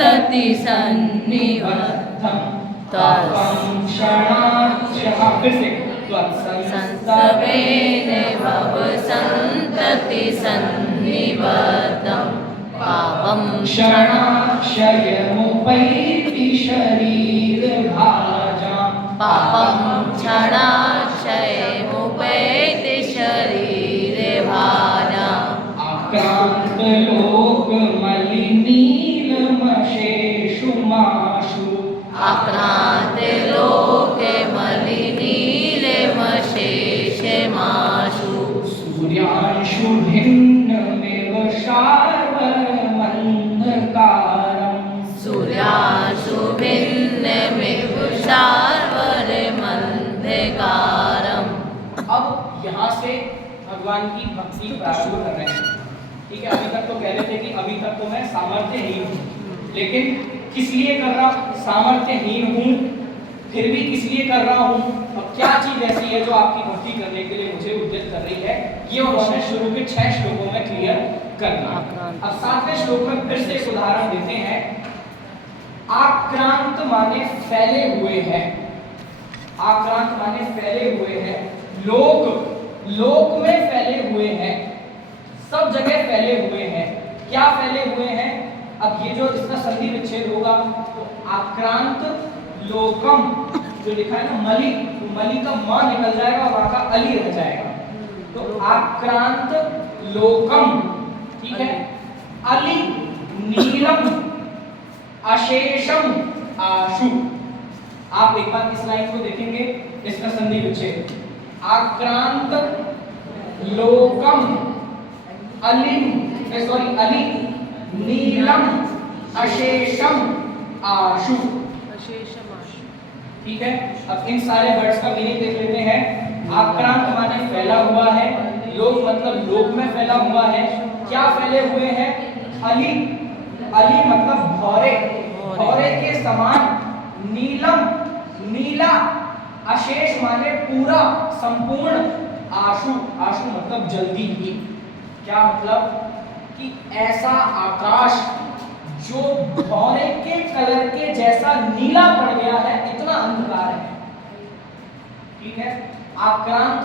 संतति सन्निबद्धं संस्तवेन भव संतति सन्निबद्धं पापं क्षणाक्षयमुपैति शरीरभाजां पापं क्षणाक्षयमुपैति शरीरभाजाम् आक्रान्तलोकमलिनीलमशेषु माशु आक्रान्तलोके मलिनीलमशेषमाशु सूर्यांशु भिन्नमेव शार्वरमन्धकारम् सूर्याशु भिन्नमेव शार्वरमन्धकारम्। अब यहाँ से भगवान की भक्ति प्रारंभ कर रहे हैं। ठीक है, अभी तक तो कह रहे थे कि अभी तक तो मैं सामर्थ्यहीन हूँ, लेकिन किस लिए कर रहा, सामर्थ्यहीन हूँ फिर भी किस लिए कर रहा हूँ, अब क्या चीज ऐसी है जो आपकी भक्ति करने के लिए मुझे उद्यत कर रही है, ये उन्होंने शुरू के 6 श्लोकों में क्लियर करना। अब 7वें श्लोक में फिर से एक उदाहरण देते हैं। आक्रांत माने फैले हुए हैं, आक्रांत माने फैले हुए हैं, लोक लोक में फैले हुए हैं, सब जगह फैले हुए हैं। क्या फैले हुए हैं, अब ये जो इसका संधि विच्छेद होगा तो आक्रांत लोकम जो लिखा है ना मलि, तो मलि का म निकल जाएगा और वहां का अली रह जाएगा, तो आक्रांत लोकम। ठीक है, अली नीलम अशेषम आशु। आप एक बार इस लाइन को देखेंगे, इसका संधि विच्छेद आक्रांत लोकम अली अली नीलम अशेषम आशु। ठीक है, अब इन सारे वर्ड्स का मीनिंग देख लेते हैं। आक्रांत माने फैला हुआ है, लोक मतलब लोक में फैला हुआ है। क्या फैले हुए हैं, अली अली मतलब भौरे, भौरे के समान, नीलम नीला, अशेष माने पूरा संपूर्ण, आशु आशु मतलब जल्दी ही। क्या मतलब कि ऐसा आकाश जो भौरे के कलर के जैसा नीला पड़ गया है, इतना अंधकार है। ठीक है, आक्रांत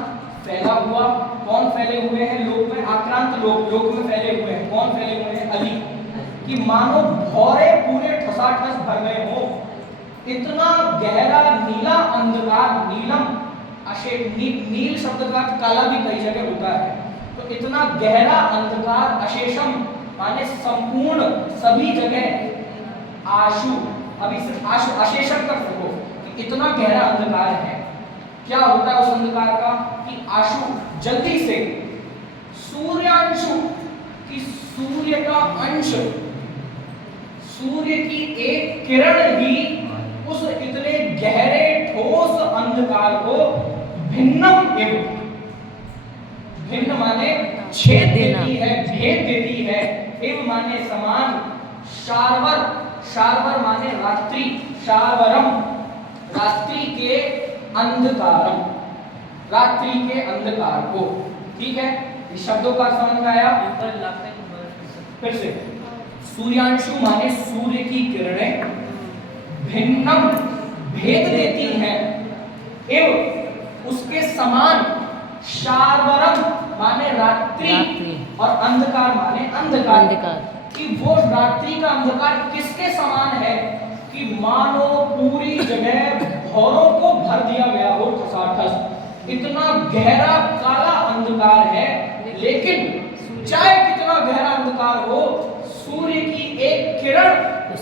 फैला हुआ, कौन फैले हुए हैं लोक में, आक्रांत लोक लोक में फैले हुए हैं, कौन फैले हुए हैं, अली, कि मानो भौरे पूरे ठसाठस भर गए हो, इतना गहरा नीला अंधकार। नीलम अशेष, नील शब्द का काला भी कई जगह होता है, तो इतना गहरा अंधकार, अशेषम माने संपूर्ण सभी जगह, आशु, अभी आशु अशेषम तक देखो कि इतना गहरा अंधकार है। क्या होता है उस अंधकार का, कि आशु जल्दी से, सूर्यांशु कि सूर्य का अंश, सूर्य की एक किरण ही उस इतने गहरे ठोस अंधकार को भिन्नम एवं, भिन्न माने छेद देती है, भेद देती है, एवं माने समान, शार्वर, शार्वर माने रात्रि, शार्वरम रात्रि के अंधकारम, रात्रि के अंधकार को। ठीक है, इस शब्दों का समझ में आया। फिर से, सूर्यांशु माने सूर्य की किरणें, भिन्नम भेद देती हैं, एवं उसके समान, शार्वरम माने रात्रि और अंधकार माने अंधकार, कि वो रात्रि का अंधकार किसके समान है, कि मानो पूरी जगह भौरों को भर दिया गया हो ठसाठस, इतना गहरा काला अंधकार है। लेकिन चाहे कितना गहरा अंधकार हो, सूर्य की एक किरण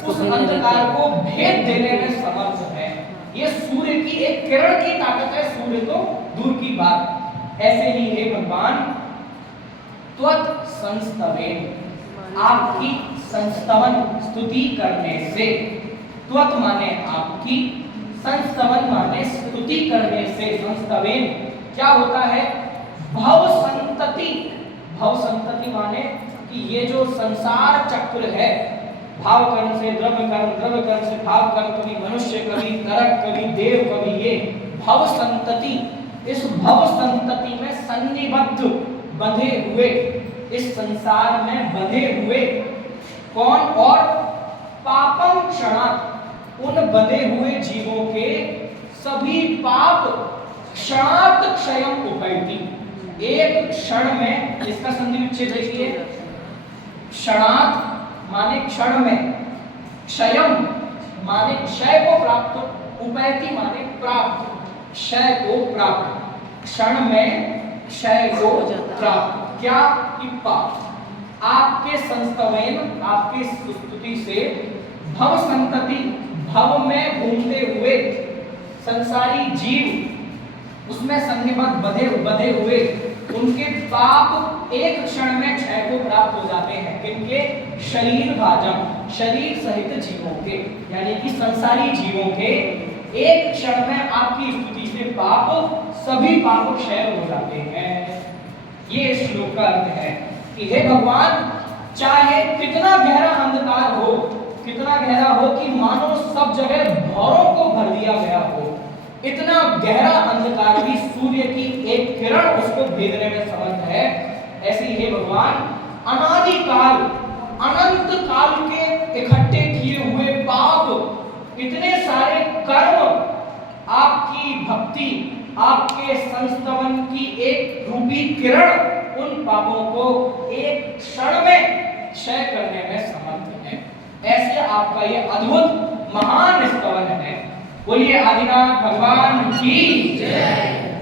उस अंधकार को भेद देने में समर्थ है। ये सूर्य की एक किरण की ताकत है, सूर्य तो दूर की बात। ऐसे ही हे भगवान, त्वत् संस्तवेन, आपकी संस्तवन स्तुति करने से, त्वत् माने आपकी, संस्तवन माने स्तुति करने से, संस्तवेन क्या होता है, भव संतति, भव संतति माने कि ये जो संसार चक्र है, भाव कर्म से द्रव्य कर्म, द्रव्य कर्म से भाव कर्म, कभी मनुष्य, कभी नरक, कभी देव, कभी ये भव संतति, इस भव संतति में सन्निबद्ध बंधे हुए, इस संसार में बंधे हुए कौन, और पापम उन बंधे हुए जीवों के सभी पाप क्षणात क्षयम उपैति। एक क्षण में, इसका संधि विच्छेद देखिए, क्षणात माने क्षण में, क्षयम माने क्षय को प्राप्त, उपैति माने प्राप्त, क्षय को प्राप्त, क्षण में क्षय को प्राप्त। क्या कि पाप। आपके संस्तवेन, आपकी स्तुति से भव संतति, भव में घूमते हुए संसारी जीव, उसमें सन्निबद्ध बधे हुए उनके पाप एक क्षण में क्षय को प्राप्त हो जाते हैं। किनके? शरीर भाजम, शरीर सहित जीवों के, यानी कि संसारी जीवों के एक क्षण में आपकी स्तुति से पाप, सभी पाप क्षय हो जाते हैं। ये श्लोक का अर्थ है कि हे भगवान, चाहे कितना गहरा अंधकार हो, कितना गहरा हो कि मानो सब जगह भौरों को भर दिया गया हो, इतना गहरा अंधकार भी सूर्य की एक किरण उसको भेदने में समर्थ है, ऐसे हे भगवान अनादि काल, अनंत काल के इकट्ठे किए हुए पाप, इतने सारे कर्म, आपकी भक्ति, आपके संस्तवन की एक रूपी किरण उन पापों को एक क्षण में क्षय करने में समर्थ है। ऐसे आपका ये अद्भुत महान स्तवन है। बोलिए आदिनाथ भगवान की जय।